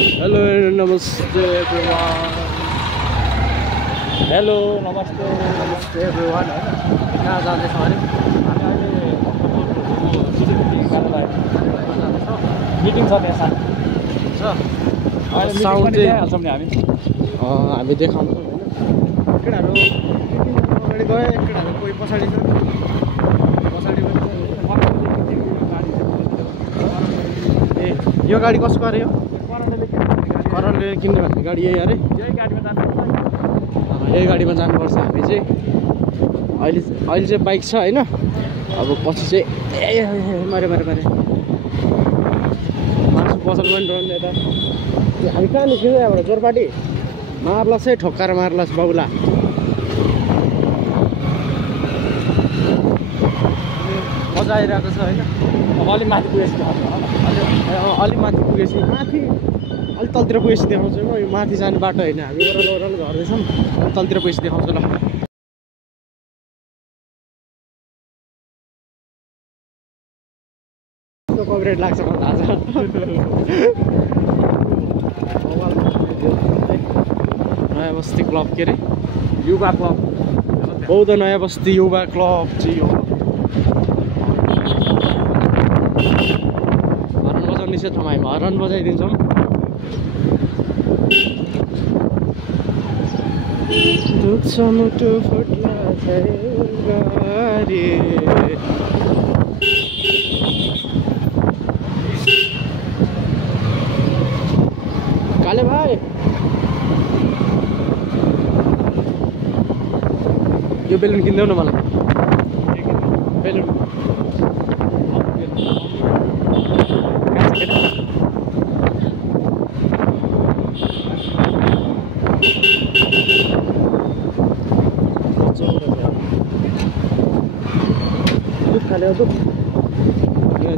Hello, namaste everyone. Hello नमस्ते Namaste everyone. कहाँ जाँदैछ अरे? मिटिङ छ त्यहाँ साउन्ड चाहिँ हाल्छौँ नि हामी देखाउँछौँ होइन? केटाहरू अगाडि गयो, केटाहरू कोही पछाडि छ। पछाडि पनि ए यो गाडी कसको अरे यो? करणले किन्ने भन्ने गाडी यही अरे? यही गाडीमा जानुपर्छ हामी चाहिँ। अहिले चाहिँ बाइक छ होइन? अब पछि चाहिँ मारे मासु पसल पनि रहने यता। हामी कहाँ निस्किन्छ यहाँबाट? जोरपाटी मार्लास है, ठोक्कार मार्लास बाउला। मजा आइरहेको छ होइन? अलिक माथि पुगेपछि अलिक माथि पुगेपछि माथि अलिक तलतिर पुगेपछि देखाउँछु म। यो माथि जाने बाटो होइन, हामी ओह्रालो झर्दैछौँ। अलिक तलतिर पुगेपछि देखाउँछु ल। कपिराइट लाग्छ मलाई थाहा छ। नयाँ बस्ती क्लब के अरे? युवा क्लब बौद्ध नयाँ बस्ती युवा क्लब चाहिँ हो। हर्न बजाउने चाहिँ ठाउँमा हामी हर्न बजाइदिन्छौँ। दुख्छ मुटु फुट्ला गाडी। काले भाइ यो बेलुन किनिदेऊ न मलाई। बेलुन दुध खाने हो? दुध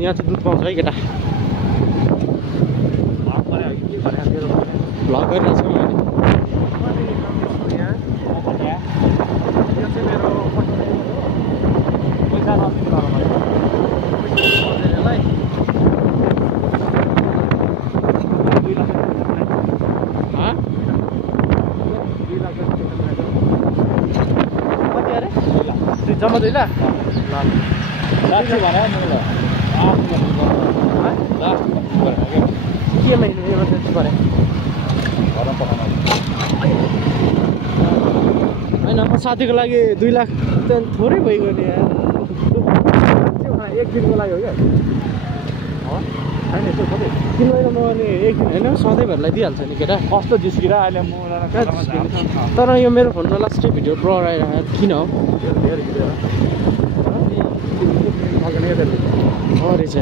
यहाँ चाहिँ दुध पाउँछ है केटा। भ्लग गरिरहेको छु मैले। जम्मा 2 लाख के महिना होइन? म साथीको लागि 2 लाख त थोरै भइगयो नि यार। 1 दिनको लागि हो क्या? होइन यसो सधैँ किन्दैन म अनि 1 दिन होइन, सधैँभरिलाई दिइहाल्छ नि केटा। कस्तो जिस्किरा अहिले म तर यो मेरो फोनमा लास्टै भिडियो ब्लर आइरहेको किन हो? रहेछ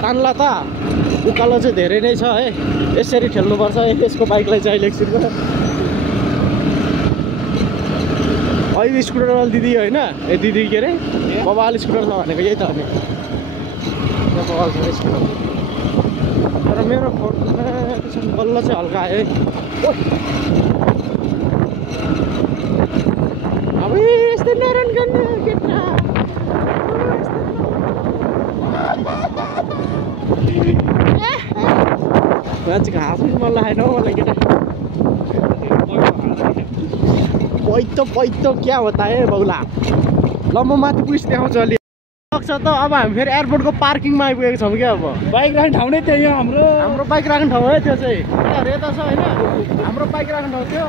तान्ला त उकालो चाहिँ धेरै नै छ है। यसरी ठेल्नुपर्छ यसको बाइकलाई चाहिँ अहिले एकछिनमा। अहिले स्कुटरवाला दिदी होइन? ए दिदी के अरे? बबाल स्कुटर छ भनेको यही त हो नि। बबाल छ स्कुटर। तर मेरो फोनमा बल्ल चाहिँ हल्का आयो है। अब यस्तै नरन गर्ने केटा। मान्छेको हात पनि मन लागेन हौ मलाई केटा। पैतो क्या होता है बाउला। ल म माथि पुगेपछि देखाउँछु अलि सक्छ त। अब हामी फेरि एयरपोर्टको पार्किङमा आइपुगेको छौँ क्या। अब बाइक राख्ने ठाउँ नै त्यही हो हाम्रो बाइक राख्ने ठाउँ है त्यो चाहिँ। यता छ होइन? हाम्रो बाइक राख्ने ठाउँ त्यो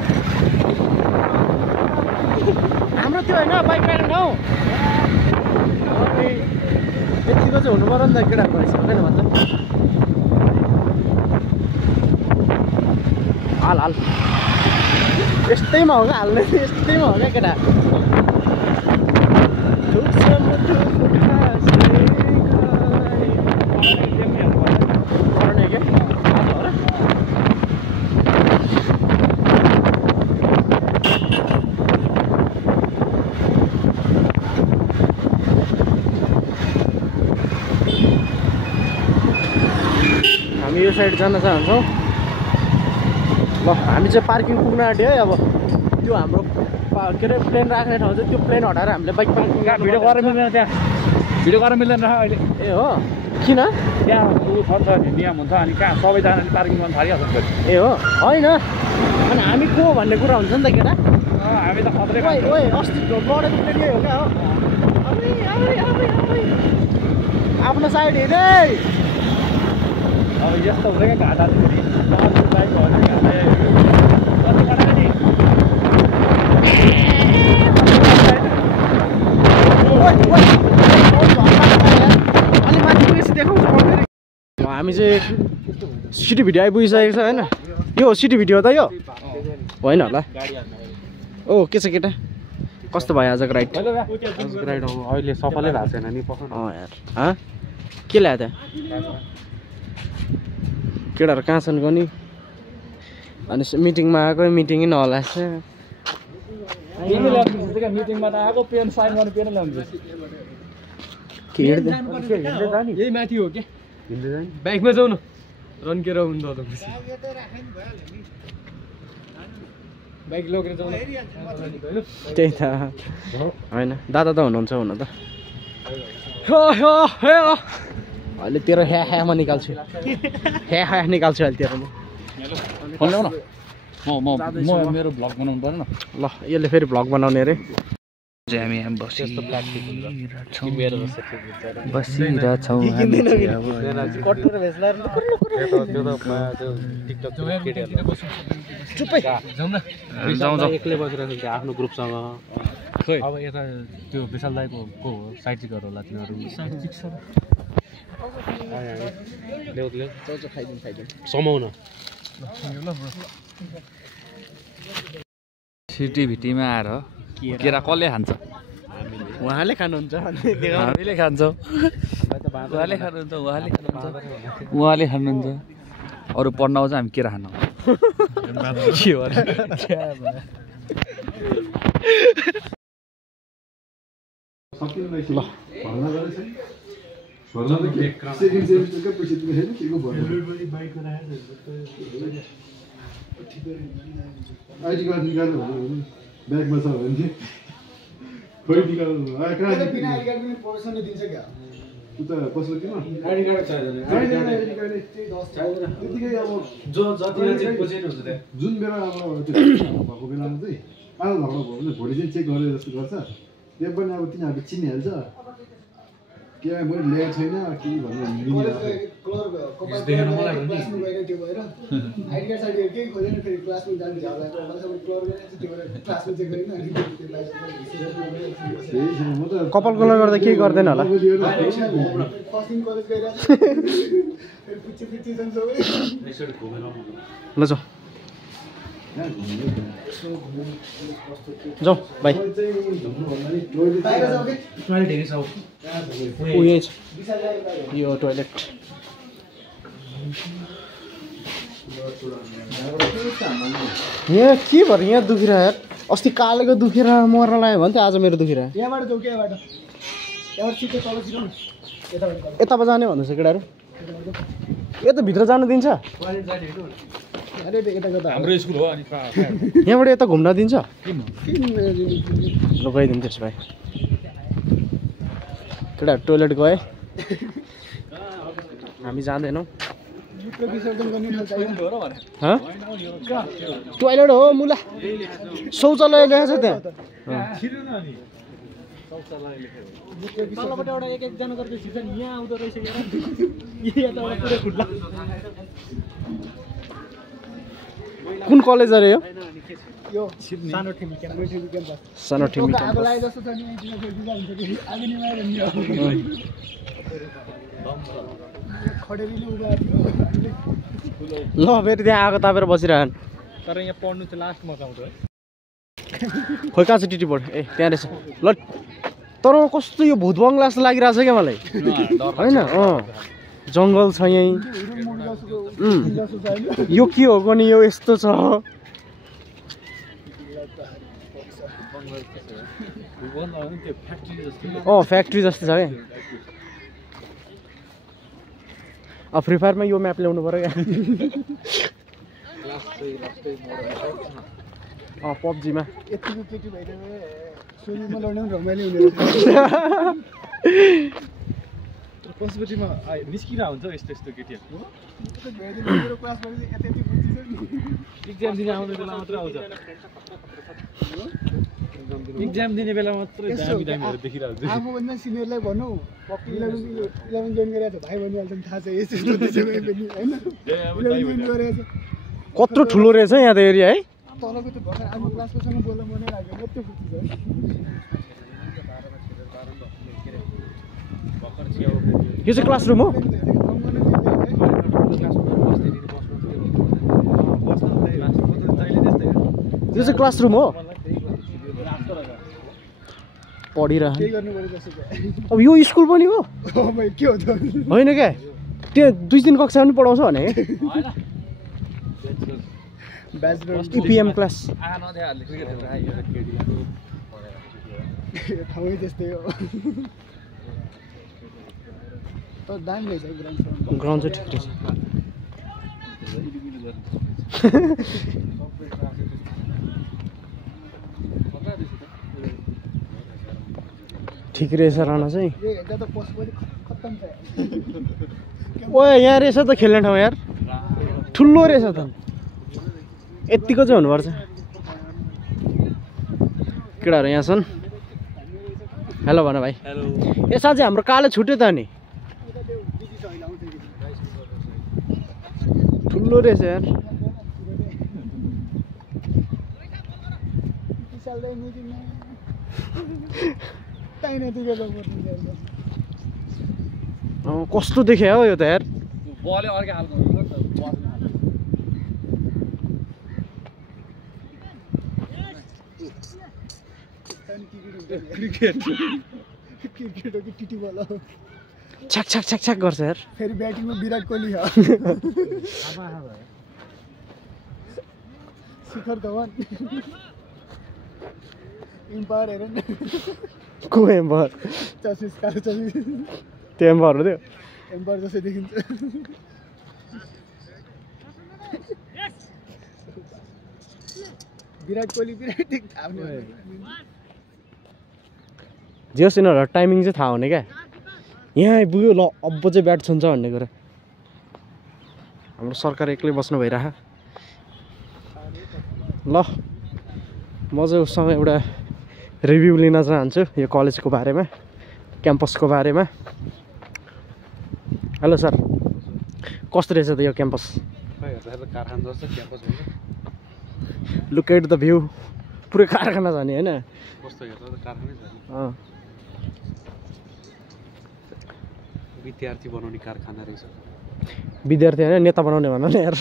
हाम्रो त्यो होइन, बाइक राख्ने ठाउँ। यतिको चाहिँ हुनु पऱ्यो नि त केटाहरूको रहेछ हुँदैन भन्छ। हाल यस्तैमा हो क्या हाल्ने? यस्तैमा हो क्या केटा? हामी यो साइड जान चाहन्छौँ। ल हामी चाहिँ पार्किङ पुग्न आँट्यो है। अब त्यो हाम्रो के अरे प्लेन राख्ने ठाउँ चाहिँ त्यो प्लेन हटाएर हामीले बाइक पार्किङ भिडियो गर्न मिल्दैन त्यहाँ। भिडियो गर्न मिल्दैन अहिले। ए हो? किन त्यहाँ ऊ छ नि त नियम हुन्छ अनि कहाँ सबैजनाले पार्किङ गर्न थालिहाल्छ नि ए हो होइन अनि हामी को भन्ने कुरा हुन्छ नि त केटा हामी त खत्रै ओइ ओइ अस्ति गडेको फेरि हो क्या हो आफ्नो साइड हेरे अब यस्तो हुँदैन क्या घाटा चाहिँ बाइक हो भने घाटा कति घाटा नि अलि माथि पुगेपछि देखाउँछ हामी चाहिँ सिटी भिडियो आइपुगिसकेको छ होइन यो सिटी भिडियो त यो होइन होला ओ के छ केटा कस्तो भयो आजको राइड राइड अहिले सफलै भएको छैन नि यार के ल्यायो त्यहाँ केटाहरू कहाँ छन् गनी अनि मिटिङमा आएको मिटिङै नहोला मिटिङमा त आएको पेन साइन गर्नु पेन ल्याउनु के हिँड्दै यही माथि हो के बाइकमा जाउँ न रन्केर हुन्छ बाइक लगेर जाउँ त्यही त होइन दादा त हुनुहुन्छ हुन त अहिले तेरो ह्यामा निकाल्छु ह्या निकाल्छु अहिले तेरो फोन ल्याउ न म मेरो भ्लग बनाउनु पर्यो न ल यसले फेरि भ्लग बनाउने अरे हामी यहाँ बसिरहेछौँ एक्लै बसिरहेको आफ्नो ग्रुपसँग अब यता त्यो विशाल दाईको को हो साइड चिकहरू होला तिनीहरू समाउन सिटिभिटीमा आएर केरा कसले खान्छ उहाँले खानुहुन्छ हामीले खान्छौँ उहाँले खानुहुन्छ उहाँले खानुहुन्छ अरू पढ्न आउँछ हामी केरा खानु के हो आइडी कार्ड निकाल्नु ब्यागमा छ भने चाहिँ खोइ निकाल्नु उता कसले किन आइडी कार्ड चाहिँदैन त्यतिकै अब जुन बेला अब त्यो भएको बेलामा चाहिँ आज झगडा भयो भने भोलि चाहिँ चेक गरेर जस्तो गर्छ त्यो पनि अब तिनीहरूले चिनिहाल्छ के मैले ल्याएको छैन कि भनेर कपाल कलर गर्दा केही गर्दैन होला ल जाऊ जाऊ भाइ यो टोइलेट यहाँ के भएर यहाँ दुखिरह यार अस्ति कालेको दुखेर मर्न लाग्यो भने आज मेरो दुखिरह यता जाने भन्दैछ केटाहरू यता भित्र जानु दिन्छ हाम्रो स्कुल हो अनि यहाँबाट यता घुम्न दिन्छ ल गइदिउँ त्यसो भए केटाहरू टोइलेट गए हामी जाँदैनौँ टोइलेट हो मुला शौचालय लेखेको छ त्यहाँ कुन कलेज अरे यो सानो ठिमी ल फेरि त्यहाँ आगो तापेर बसिरहन् तर यहाँ पढ्नु चाहिँ लास्ट मजा आउँछ है खोइ कहाँ छ टिटी बोर्ड ए त्यहाँ रहेछ ल तर कस्तो यो भूत बङ्गला जस्तो लागिरहेछ क्या मलाई होइन जङ्गल छ यहीँ यो के हो पनि यो यस्तो छ फ्याक्ट्री जस्तो छ क्या अब फ्री फायरमा यो म्याप ल्याउनु पर्यो क्या पब्जीमा पशुपतिमा निस्किरहेको हुन्छ यस्तो यस्तो केटीहरू मेरो क्लासबाट चाहिँ यति बुझिन्छ नि इक्जाम दिने आउने बेला मात्र आउँछ इक्जाम दिने बेला मात्र दामी दामीहरू देखिरहेको हुन्छ आफूभन्दा सिनियरलाई भनौँ 11 जोइन गरेको छ भाइ भनिहाल्छ नि थाहा छ यस्तो यस्तो पनि होइन 11 जोइन गरेको छ कत्रो ठुलो रहेछ यहाँ त एरिया है तलको त्यो भर्खर आफ्नो क्लासकोसँग बोल्न मनै लाग्यो मात्रै फुट्छ यो चाहिँ क्लासरुम हो यो चाहिँ क्लासरुम हो पढिरह केही गर्नु पर्यो जस्तो अब यो स्कुल पनि हो भाइ के हो त होइन क्या त्यो 2-3 कक्षा पनि पढाउँछ भने ब्याचलर इपिएम क्लास ठाउँै त्यस्तै हो तर दामी रहेछ है ग्राउन्ड चाहिँ ठिक रहेछ ठिक रहेछ राणा चाहिँ हेर्दा त पशुपति खत्तम छ ओ यहाँ रहेछ त खेल्ने ठाउँ यार ठुलो रहेछ त यत्तिको चाहिँ हुनुपर्छ केटाहरू यहाँ छन् हेलो भन भाइ हेलो ए साँच्चै हाम्रो काले छुट्यो त नि ठुलो रहेछ यार कस्तो देखे हो यो त यार बलले अर्कै हालको हुन्छ नि त क्रिकेट हो कि टिटी बल हो छ्याक छ्याक छ्याक छ्याक गर्छ यार फेरि ब्याटिङमा विराट कोहली हो शिखर धवन इम्पायर हेर न को एम्बर चस्मिस कालो चस्मिस त्यो एम्बर हो त्यो एम्पायर जस्तै देखिन्छ विराट कोहली विराट थाहा जे होस् यिनीहरू टाइमिङ चाहिँ थाहा हुने क्या यहाँ आइपुग्यो ल अब चाहिँ ब्याट छुन्छ भन्ने कुरा हाम्रो सरकार एक्लै बस्नु भइरह ल म चाहिँ उसँग एउटा रिभ्यू लिन चाहन्छु यो कलेजको बारेमा क्याम्पसको बारेमा हेलो सर कस्तो रहेछ त यो क्याम्पस कारखाना जस्तो क्याम्पस हुन्छ लुक एट द भ्यू पुरै कारखाना छ नि होइन कस्तो हेर्छ त कारखानै छ अँ विद्यार्थी बनाउने कारखाना रहेछ विद्यार्थी होइन नेता बनाउने भन न यार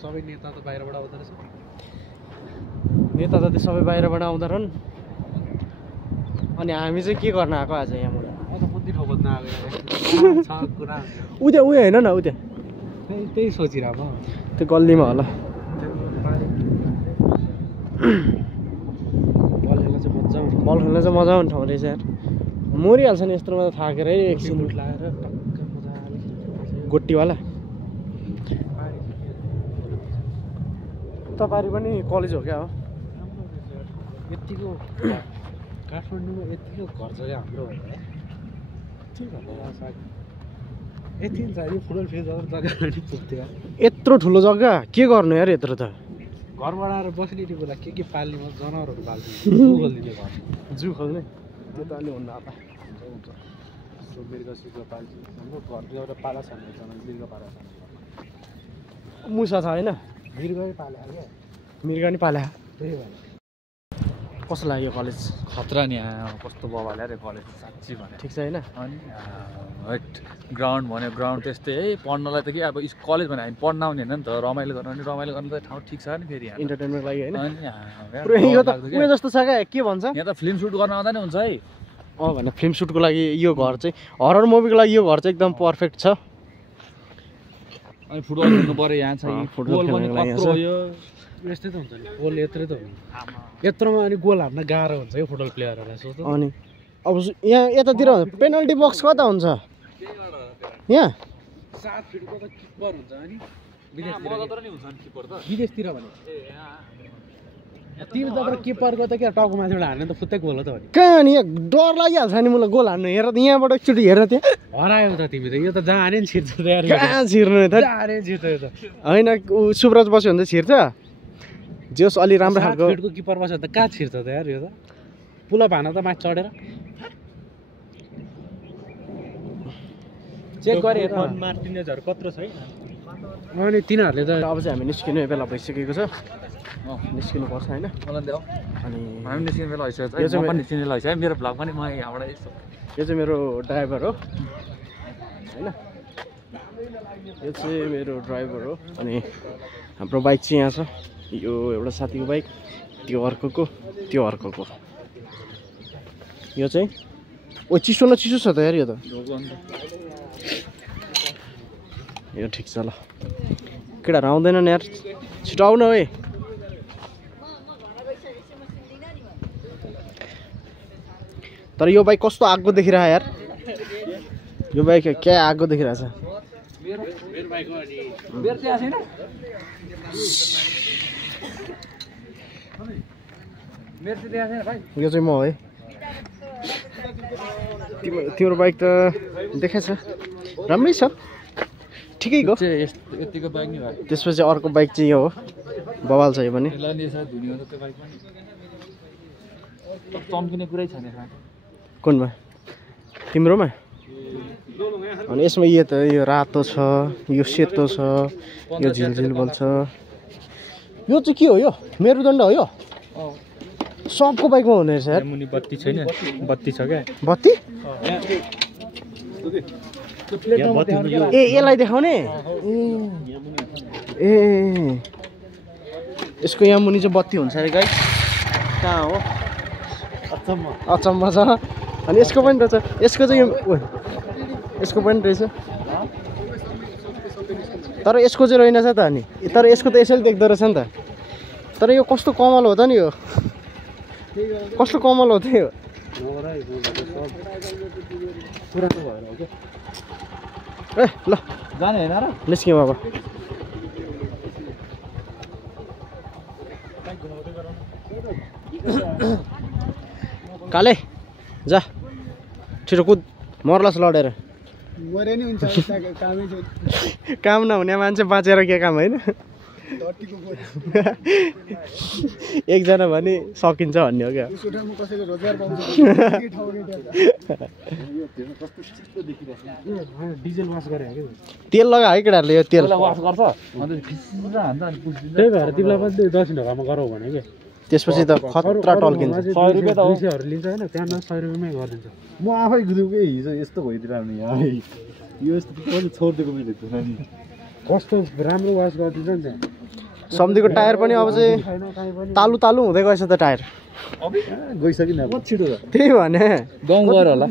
सबै नेता त बाहिरबाट आउँदो रहेछ नेता जति सबै बाहिरबाट आउँदा रहन् अनि हामी चाहिँ के गर्न आएको आज यहाँबाट अझ बुद्धि ठाउँ बज्न आएको छ कुरा उयो होइन न उयो त्यही सोचिरहेको त्यो गल्लीमा होला बल खेल्न चाहिँ मजा आउँछ बल खेल्न चाहिँ मजा आउने ठाउँ रहेछ यार मरिहाल्छ नि यत्रोमा त थाकेर एकछिन लगाएर टक्क मजाले गोटीवाला तपाईँ पनि कलेज हो क्या हो यतिको काठमाडौँमा यतिको घर जग्गा हाम्रो हो के भन्नु साग यति छ नि फुटबल फिल्ड जग्गा पनि पुग्थ्यो यत्रो ठुलो जग्गा के गर्नु यार यत्रो त घरबाट आएर बस्ने बेला के पाल्ने म जनावरहरू पाल्ने जू खोलिदिने घर जू खोल्ने त्यो त अलि हुन्न अब मृग सुग पाल्छ हाम्रो घरको एउटा पाला छ भने मृग पाला छ मुसा छ होइन मृगै पाले क्या मृग नि पाल्या त्यही भएर कस्तो लाग्यो कलेज खतरा नि कस्तो बबाले अरे कलेज साँच्ची भने ठिक छ होइन अनि हैट ग्राउन्ड भन्यो ग्राउन्ड त्यस्तै है पढ्नलाई त के अब कलेज भने हामी पढ्न आउने होइन नि त रमाइलो गर्न त ठाउँ ठिक छ नि फेरि यहाँ इन्टरटेनमेन्ट लागि होइन अनि पुरै यो त उयो जस्तो छ क्या के भन्छ यहाँ त फिल्म सुट गर्न आउँदा नि हुन्छ है अँ भने फिल्म सुटको लागि यो घर चाहिँ हरर मुभीको लागि यो घर चाहिँ एकदम पर्फेक्ट छ अनि फुटबल खेल्नु पऱ्यो यहाँ चाहिँ फुटबल खेल्नुको लागि कत्रो यहाँ यो यस्तै त हुन्छ नि गोल यत्रै त हो यत्रोमा अनि गोल हान्न गाह्रो हुन्छ क्या फुटबल प्लेयरहरूलाई सोच अनि अब यहाँ यतातिर पेनल्टी बक्स कता हुन्छ यहाँ 7 फिटको त किपर हुन्छ अनि विदेशतिर नि हुन्छ नि किपर त विदेशतिर भने तिमी त किपरको त क्या टाउको माथिबाट हान्ने त फुत्तै गोल हो त भने कहाँ नि डर लागिहाल्छ नि मलाई गोल हान्नु हेर त यहाँबाट एकचोटि हेर त्यहाँ हरायो त तिमी त यो त जहाँ हाने नि छिर्छ त यार कहाँ छिर्नु त जहाँ हाने नि छिर्छ यो त होइन ऊ सुब्रज बस्यो भने त छिर्छ जोस् अलि राम्रो 7 खालको फिटको किपर बस्यो त कहाँ छिर्छ त यार यो त पुलअप हान त माथि चढेर चेक गरे हेर मार्टिनेजहरु कत्रो छ है अनि तिनीहरूले त अब चाहिँ हामी निस्किने बेला भइसकेको छ निस्किनु पर्छ होइन मलाई देऊ अनि हामी निस्किने बेला भइसक्यो यो म चाहिँ पनि निस्किने बेला भइसक्यो मेरो भ्लग पनि म यहाँबाट यसो यो चाहिँ मेरो ड्राइभर हो होइन यो चाहिँ मेरो ड्राइभर हो अनि हाम्रो बाइक चाहिँ यहाँ छ यो एउटा साथीको बाइक त्यो अर्कोको त्यो अर्कोको यो चाहिँ ओ चिसो न चिसो छ त यार यो त यो ठिक छ ल केटाहरू आउँदैनन् यार छिटो आउन है तर यो बाइक कस्तो आगो देखिरहेको यार यो बाइक क्या आगो देखिरहेछ बेर चाहिँ छैन मेरो चाहिँ त्यहाँ छैन भाइ यो चाहिँ म है तिम्रो बाइक त देखाएछ राम्रै छ ठिकैको यतिको बाइक नि भाइ त्यसपछि अर्को बाइक चाहिँ यो हो बवाल छ यो पनि यसलाई नि यसो धुनी हुन्छ त्यो बाइक पनि चम्किने कुरै छैन यसमा कुनमा तिम्रोमा अनि यसमा यो त यो रातो छ यो सेतो छ यो झिलझिल बल्छ यो चाहिँ के हो यो मेरुदण्ड हो यो सबको बाइकमा हुने रहेछ यार मुनि बत्ती छैन बत्ती छ क्या बत्ती ए यसलाई देखाउने ए यसको यहाँ मुनि चाहिँ बत्ती हुन्छ अरे गाइस कहाँ हो अचम्म छ अनि यसको पनि रहेछ यसको चाहिँ यो यसको पनि रहेछ तर यसको चाहिँ रहेनछ त अनि तर यसको त यसैले देख्दो रहेछ नि त तर यो कस्तो कमल हो त नि यो कस्तो कमल हो त यो ए ल जाने होइन र निस्क्यौँ अब काले जा छिटो कुद मर्लास लडेर काम नहुने मान्छे बाँचेर के काम होइन एकजना भने सकिन्छ भन्ने हो क्या डिजेल वास गरे तेल लगा है केटाहरूले यो तेल वास गर्छ अन्त फिस्रा हान्छ अनि पुस्दिन्छ त्यही भएर तिमीलाई पनि दक्षिण ढोकामा गरौँ भने क्या त्यसपछि त खतरा टल्किन्छ 100 रुपियाँ त हो 200 लिन्छ होइन त्यहाँ 100 रुपियाँमै गरिदिन्छ म आफै गुरुकै हिजो यस्तो भइदिरहेको नि यहाँ यो यस्तो पनि छोडिदिएको मैले धुन नि कस्तो राम्रो वास गरिदिन्छ नि त्यहाँ सम्धीको टायर पनि अब चाहिँ तालु तालु हुँदै गएछ त टायर गइसक्यो नि अब छिटो छ त्यही भने गाउँ गएर होला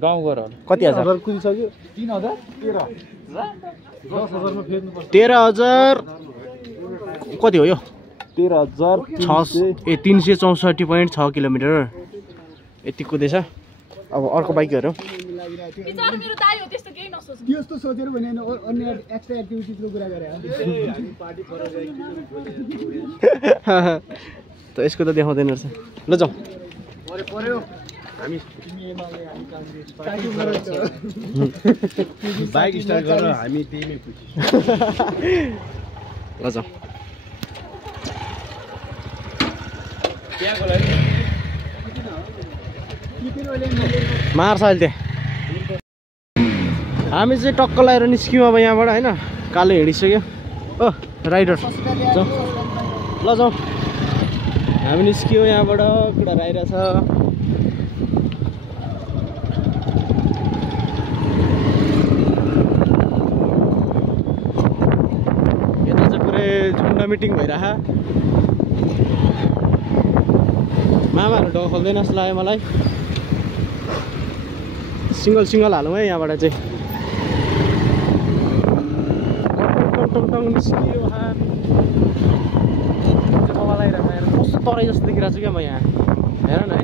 गाउँ गएर होला कति हजार कुदिसक्यो 3000 10,000मा फेर्नुपर्छ 13,000 कति हो यो 13,000 364.6 किलोमिटर यति कुदेछ अब अर्को बाइक हेरौँ त्यस्तो सोचेर भने अन्य एक्स्ट्रा एक्टिभिटिजको कुरा गरे त यसको त देखाउँदैन रहेछ ल जाउँ बाइक स्टार्ट गरेर हामी त्यहीमै पुग्छौँ ल जाउँ मार्छ अहिले त्यहाँ हामी चाहिँ टक्क लगाएर निस्क्यौँ अब यहाँबाट होइन कालो हिँडिसक्यो ओ राइडर जाउँ ल जाउँ हामी निस्क्यौँ यहाँबाट केटाहरू आइरहेछ यता चाहिँ पुरै झुन्ड मिटिङ भइरह मामाहरू ढोका खोल्दैन जस्तो लाग्यो मलाई सिङ्गल सिङ्गल हालौँ है यहाँबाट चाहिँ निस्कियो कस्तो तराई जस्तो देखिरहेको छु क्या म यहाँ हेर न है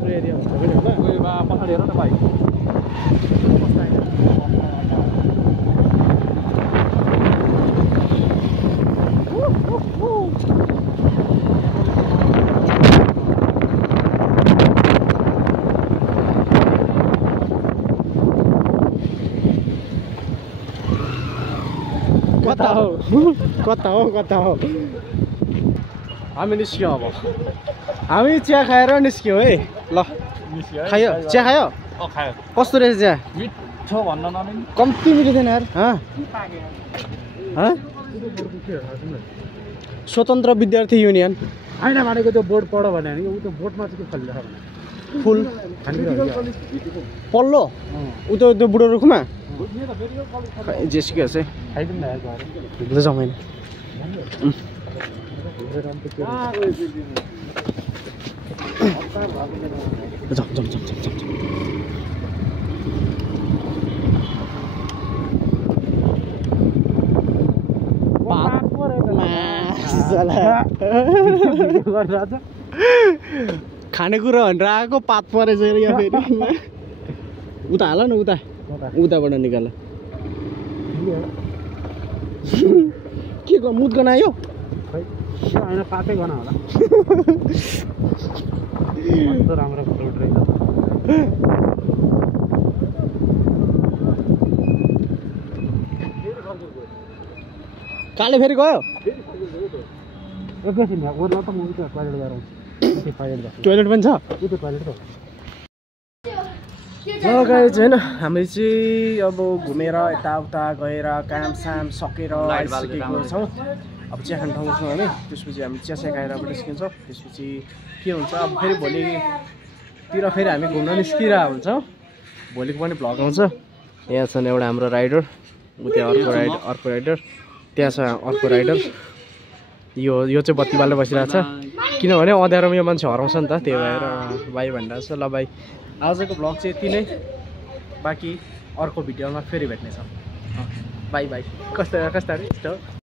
पुरै एरिया हुन्छ पनि होला पछाडि हेर न भाइ कता हो कता हो कता हो हामी निस्क्यौँ अब हामी चिया खाएर निस्क्यौँ है ल खायो चिया खायो खायो कस्तो रहेछ चिया मिठो भन्न नमिल्ने कम्ती मिठो थिएन यार स्वतन्त्र विद्यार्थी युनियन होइन भनेको त्यो बोर्ड पढ भने ऊ त्यो बोर्डमा चाहिँ के फलिरहेको भने फुल पल्लो ऊ त्यो बुढो रुखमा जेसिकै छ खाइदिउँ न यार गएर जाउँ होइन जाउँ जाउँ जाउँ जाउँ खानेकुरा भनेर आएको पात परेछ या फेरि उता हाल न उता उताबाट निकाल के मुद गनायो होइन पातै गर्न होला राम्रो फ्रुट रहेछ काले फेरि गयो एकैछिन ओर्ला त म उता टोइलेट गएर टोइलेट पनि छ उता टोइलेट त गाइज होइन हामी चाहिँ अब घुमेर यताउता गएर कामसाम सकेर आइसकेको छौँ अब चिया खाने ठाउँमा छौँ हामी त्यसपछि हामी चिया खाएर अब निस्किन्छौँ त्यसपछि के हुन्छ अब फेरि भोलितिर फेरि हामी घुम्न निस्किरहेको हुन्छौँ भोलिको पनि भ्लग आउँछ यहाँ छ एउटा हाम्रो राइडर त्यहाँ अर्को राइडर त्यहाँ छ अर्को राइडर यो चाहिँ बत्ती बाल्दै बसिरहेको छ किनभने अँध्यारोमा यो मान्छे हराउँछ नि त त्यही भएर भाइ भनिरहेको छ ल भाइ आजको भ्लग चाहिँ यति नै बाँकी अर्को भिडियोमा फेरि भेट्नेछौँ बाई बाई कस्तो